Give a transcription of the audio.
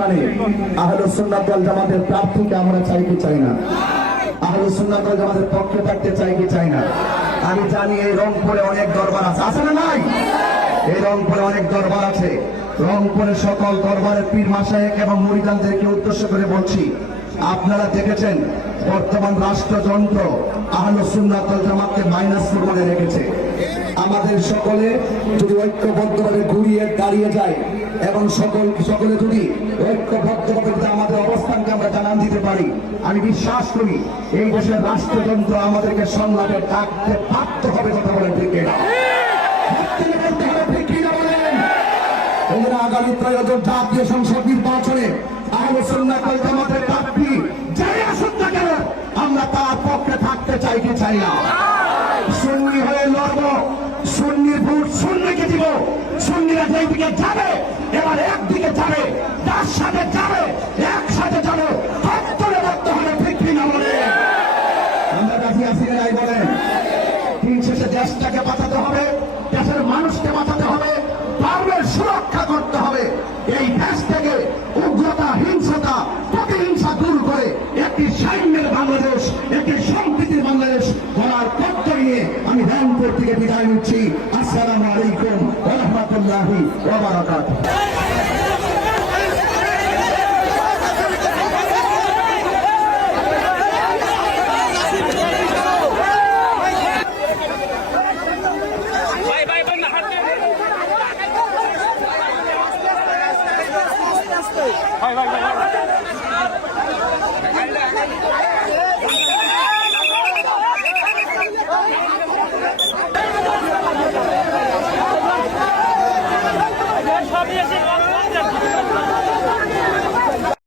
মানে আহলে সুন্নাত ওয়াল জামাতের প্রার্থীকে আমরা চাইতে চাই না? আহলে সুন্নাত ওয়াল জামাতের পক্ষে থাকতে চাই কি চাই না? আমি জানি এই রংপুরে অনেক দরবার আছে। আছে না নাই? এই রংপুরে অনেক দরবার আছে। সকল দরবারের পীর মাসায়েক এবং মুরিদানদেরকে উদ্দেশ্য করে বলছি, আপনারা দেখেছেন, বর্তমান রাষ্ট্রযন্ত্র আহলে সুন্নাত ওয়াল জামাতকে মাইনাস করে রেখেছে। আমাদের সকলে যদি ঐক্যবদ্ধভাবে ঘুরিয়ে দাঁড়িয়ে যায় এবং সকল সকলে যদি ঐক্যবদ্ধভাবে আমাদের অবস্থানকে আমরা জানান দিতে পারি, আমি বিশ্বাস করি এই দেশের রাষ্ট্রযন্ত্র আমাদেরকে সংলাপে ডাকতে বাধ্য হবে কথা বলেন ঠিক আগামী জাতীয় সংসদ নির্বাচনে প্রার্থী যাই আসুন না কেন, আমরা তার পক্ষে থাকতে চাই কি চাই না। সুন্নি হয়ে লড়ব সুন্নির ভোট সুন্নিকে দিব, সুন্নিরা যেই দিকে যাবে, এবার একদিকে যাবে, তার সাথে যাবে, একসাথে যাবে ভক্তরে ভক্ত হবে বলে আমরা আসি নাই শেষে দেশটাকে বাঁচাতে হবে, দেশের মানুষকে বাঁচাতে হবে সুরক্ষা করতে হবে। এই দেশ থেকে উগ্রতা, হিংসতা, প্রতিহিংসা দূর করে একটি সৈন্যের বাংলাদেশ, একটি সম্প্রীতির বাংলাদেশ নিয়ে আমি রংপুর থেকে বিদায় নিচ্ছি। আসসালামু আলাইকুম। রহমতুল্লাহি ওবারাকাত Vamos,